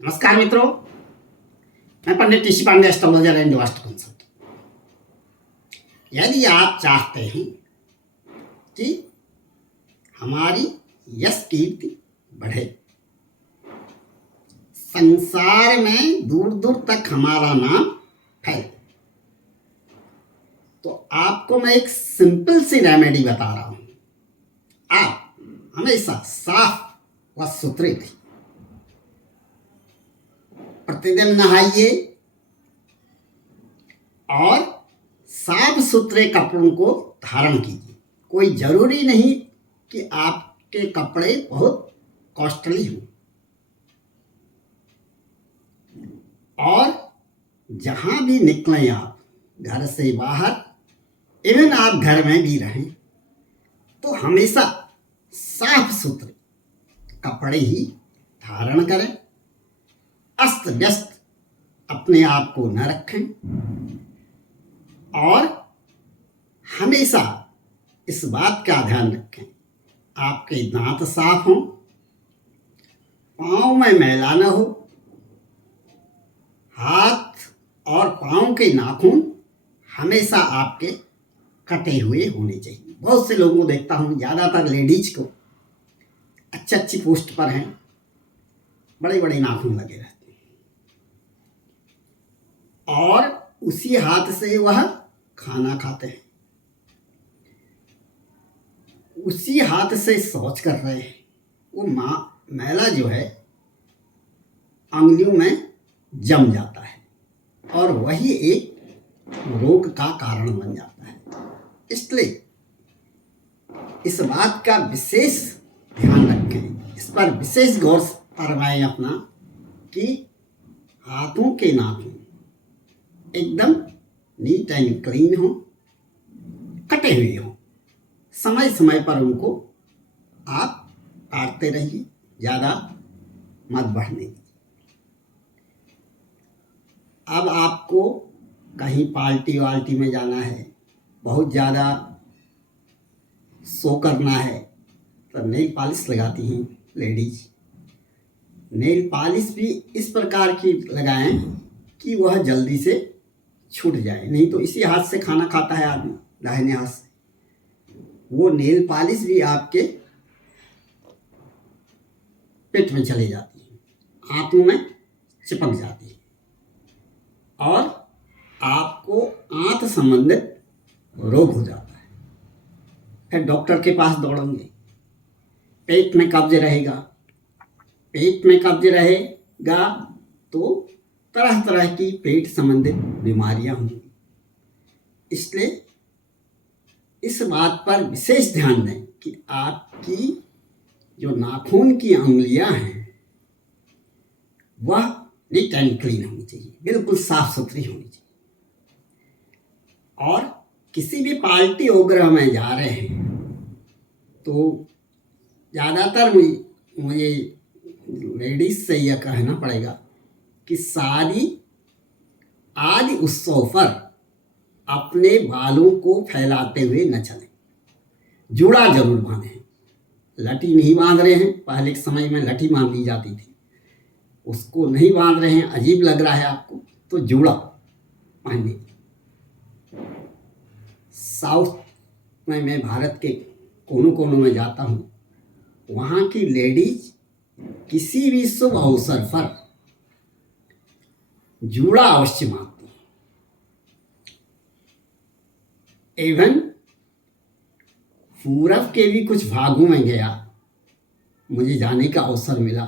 नमस्कार मित्रों, मैं Pandit Rishi Pande, astrologer and vastu consultant. यदि आप चाहते हैं कि हमारी यश कीर्ति बढ़े, संसार में दूर दूर तक हमारा नाम फैले, तो आपको मैं एक सिंपल सी रेमेडी बता रहा हूं। आप हमेशा साफ व सुथरे रहिए, प्रतिदिन नहाइए और साफ सुथरे कपड़ों को धारण कीजिए। कोई जरूरी नहीं कि आपके कपड़े बहुत कॉस्टली हों, और जहां भी निकलें आप घर से बाहर, इवन आप घर में भी रहें, तो हमेशा साफ सुथरे कपड़े ही धारण करें। अस्त व्यस्त अपने आप को न रखें और हमेशा इस बात का ध्यान रखें आपके दांत साफ हों, पाँव में मैला न हो, हाथ और पाँव के नाखून हमेशा आपके कटे हुए होने चाहिए। बहुत से लोगों को देखता हूँ, ज़्यादातर लेडीज को अच्छी अच्छी पोस्ट पर हैं, बड़े बड़े नाखून लगे रहते हैं और उसी हाथ से वह खाना खाते हैं, उसी हाथ से शौच कर रहे हैं। वो मैला जो है अंगुलियों में जम जाता है और वही एक रोग का कारण बन जाता है। इसलिए इस बात का विशेष ध्यान रखें, इस पर विशेष गौर फरमाएं अपना कि हाथों के नाखून एकदम नीट एंड क्लीन हो, कटे हुए हो। समय समय पर उनको आप काटते रहिए, ज़्यादा मत बढ़ने दीजिए। अब आपको कहीं पार्टी वाल्टी में जाना है, बहुत ज़्यादा शो करना है, तो नेल पॉलिश लगाती हैं लेडीज। नेल पॉलिश भी इस प्रकार की लगाएं कि वह जल्दी से छूट जाए, नहीं तो इसी हाथ से खाना खाता है आदमी, दाहिने हाथ से, वो नेल पॉलिश भी आपके पेट में चली जाती है, आंतों में चिपक जाती है और आपको आंत संबंधित रोग हो जाता है। फिर डॉक्टर के पास दौड़ेंगे, पेट में कब्ज रहेगा, पेट में कब्ज रहेगा तो तरह तरह की पेट संबंधित बीमारियां होंगी। इसलिए इस बात पर विशेष ध्यान दें कि आपकी जो नाखून की उंगलियां हैं वह नीट एंड क्लीन होनी चाहिए, बिल्कुल साफ सुथरी होनी चाहिए। और किसी भी पार्टी वगैरह में जा रहे हैं तो ज़्यादातर मुझे लेडीज से यह कहना पड़ेगा कि शादी आदि उत्सव पर अपने बालों को फैलाते हुए न चलें, जूड़ा जरूर बांधें। लठी नहीं बांध रहे हैं, पहले के समय में लठी बांध दी जाती थी, उसको नहीं बांध रहे हैं, अजीब लग रहा है आपको, तो जूड़ा पहनिए। साउथ में मैं भारत के कोनों कोनों में जाता हूँ, वहाँ की लेडीज किसी भी शुभ अवसर पर जूड़ा अवश्य बांधती हैं। इवन पूरब के भी कुछ भागों में गया, मुझे जाने का अवसर मिला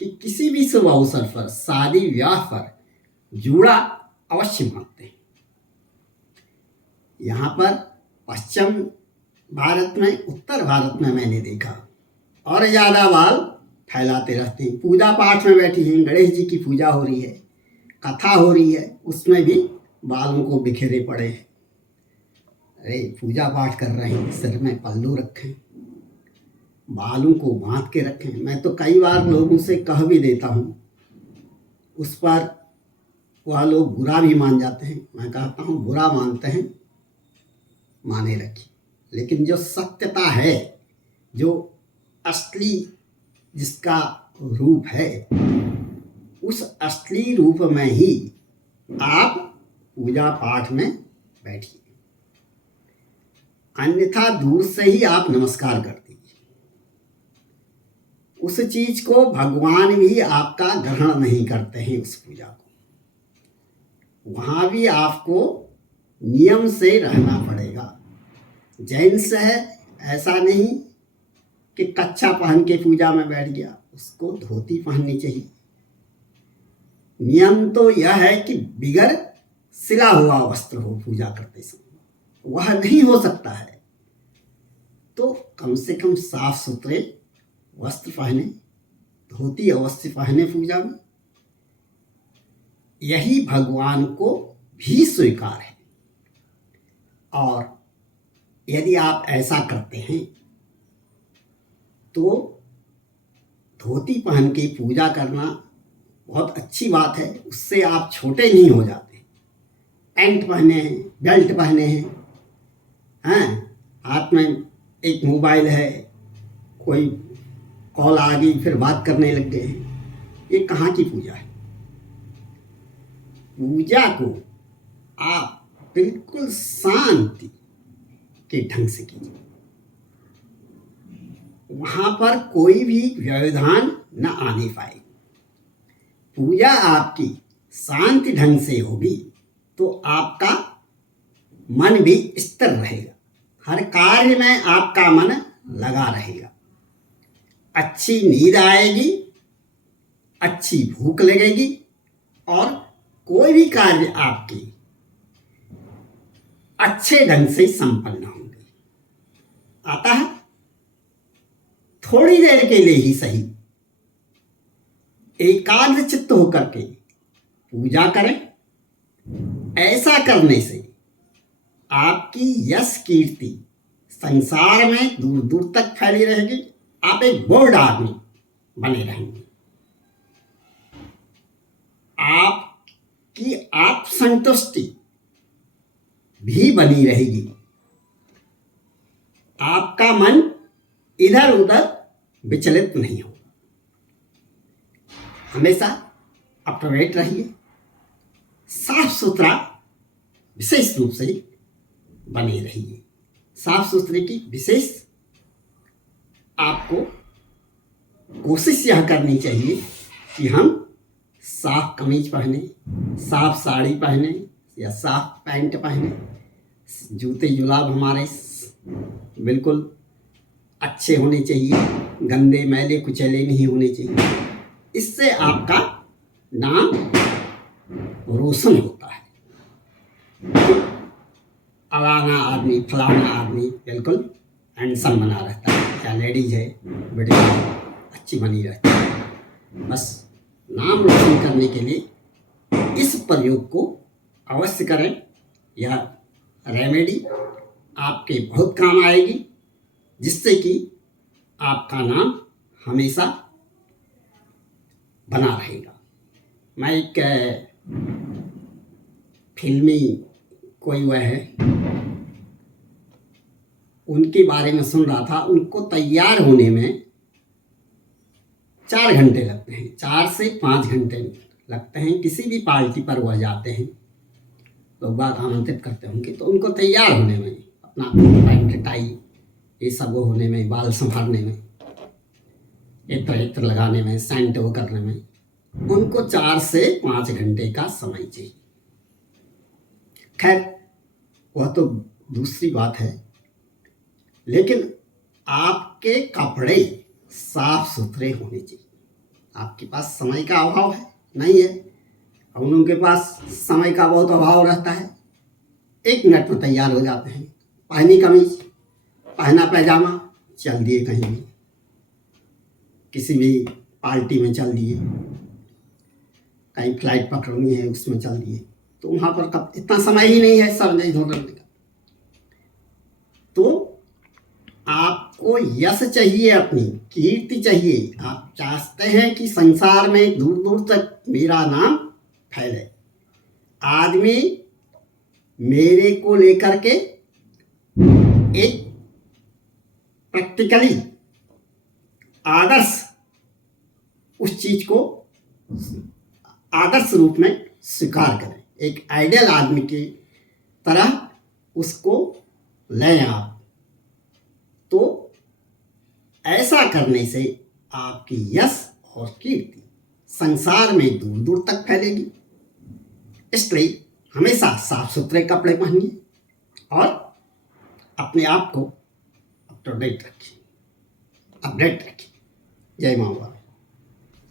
कि किसी भी शुभ अवसर पर, शादी विवाह पर जूड़ा अवश्य बांधते हैं। यहाँ पर पश्चिम भारत में, उत्तर भारत में मैंने देखा और ज़्यादा बाल फैलाते रहते हैं। पूजा पाठ में बैठी हैं, गणेश जी की पूजा हो रही है, कथा हो रही है, उसमें भी बालों को बिखेरे पड़े हैं। अरे पूजा पाठ कर रहे हैं, सिर में पल्लू रखें, बालों को बांध के रखें। मैं तो कई बार लोगों से कह भी देता हूँ, उस पर वह लोग बुरा भी मान जाते हैं। मैं कहता हूँ बुरा मानते हैं, माने रखिए, लेकिन जो सत्यता है, जो असली जिसका रूप है, उस असली रूप में ही आप पूजा पाठ में बैठिए, अन्यथा दूर से ही आप नमस्कार कर दीजिए। उस चीज को भगवान भी आपका ग्रहण नहीं करते हैं, उस पूजा को। वहां भी आपको नियम से रहना पड़ेगा। जेंट्स है, ऐसा नहीं कि कच्छा पहन के पूजा में बैठ गया, उसको धोती पहननी चाहिए। नियम तो यह है कि बिगर सिला हुआ वस्त्र हो पूजा करते समय, वह नहीं हो सकता है तो कम से कम साफ सुथरे वस्त्र पहने, धोती अवश्य पहने पूजा में। यही भगवान को भी स्वीकार है। और यदि आप ऐसा करते हैं तो धोती पहन के पूजा करना बहुत अच्छी बात है, उससे आप छोटे नहीं हो जाते। पैंट पहने हैं, बेल्ट पहने हैं, हाथ में एक मोबाइल है, कोई कॉल आ गई फिर बात करने लग गए हैं, ये कहाँ की पूजा है? पूजा को आप बिल्कुल शांति के ढंग से कीजिए। वहां पर कोई भी व्यवधान न आने पाए। पूजा आपकी शांति ढंग से होगी तो आपका मन भी स्थिर रहेगा, हर कार्य में आपका मन लगा रहेगा, अच्छी नींद आएगी, अच्छी भूख लगेगी और कोई भी कार्य आपके अच्छे ढंग से संपन्न होंगे। अतः थोड़ी देर के लिए ही सही एकाग्र चित्त होकर के पूजा करें। ऐसा करने से आपकी यश कीर्ति संसार में दूर दूर तक फैली रहेगी। आप एक बोल्ड आदमी बने रहेंगे। आपकी आत्मसंतुष्टि भी बनी रहेगी। आपका मन इधर उधर विचलित नहीं होगा। हमेशा अप टू डेट रहिए, साफ सुथरा विशेष रूप से बने रहिए। साफ सुथरे की विशेष आपको कोशिश यह करनी चाहिए कि हम साफ कमीज पहने, साफ साड़ी पहने या साफ पैंट पहने, जूते जुलाब हमारे बिल्कुल अच्छे होने चाहिए, गंदे मैले कुचैले नहीं होने चाहिए। इससे आपका नाम रोशन होता है। अलाना आदमी, फलाना आदमी बिल्कुल हैंडसम बना रहता है, या लेडीज है बड़ी अच्छी बनी रहती है। बस नाम रोशन करने के लिए इस प्रयोग को अवश्य करें। यह रेमेडी आपके बहुत काम आएगी, जिससे कि आपका नाम हमेशा बना रहेगा। मैं एक फिल्मी कोई वह है, उनके बारे में सुन रहा था। उनको तैयार होने में 4 घंटे लगते हैं, 4 से 5 घंटे लगते हैं। किसी भी पार्टी पर वह जाते हैं, लोग बाग आमंत्रित करते होंगे, तो उनको तैयार होने में, अपना पैंट टाई ये सब वो होने में, बाल संभालने में, इत्र लगाने में, सेंट वो करने में, उनको 4 से 5 घंटे का समय चाहिए। खैर वह तो दूसरी बात है, लेकिन आपके कपड़े साफ सुथरे होने चाहिए। आपके पास समय का अभाव है नहीं है, उन लोगों के पास समय का बहुत अभाव रहता है, 1 मिनट में तैयार हो जाते हैं। पहनी कमीज, पहना पैजामा, चल दिए कहीं भी, किसी भी पार्टी में चल दिए, कहीं फ्लाइट पकड़नी है उसमें चल दिए, तो वहाँ पर कब इतना समय ही नहीं है सब नहीं धोने का। तो आपको यश चाहिए, अपनी कीर्ति चाहिए। आप चाहते हैं कि संसार में दूर दूर तक मेरा नाम फैले, आदमी मेरे को लेकर के एक प्रैक्टिकली आदर्श उस चीज को आदर्श रूप में स्वीकार करें, एक आइडियल आदमी की तरह उसको लें आप। तो ऐसा करने से आपकी यश और कीर्ति संसार में दूर दूर तक फैलेगी। इसलिए हमेशा साफ सुथरे कपड़े पहनिए और अपने आप को अप टू डेट रखिए, अपडेट रखिए। जय माँ।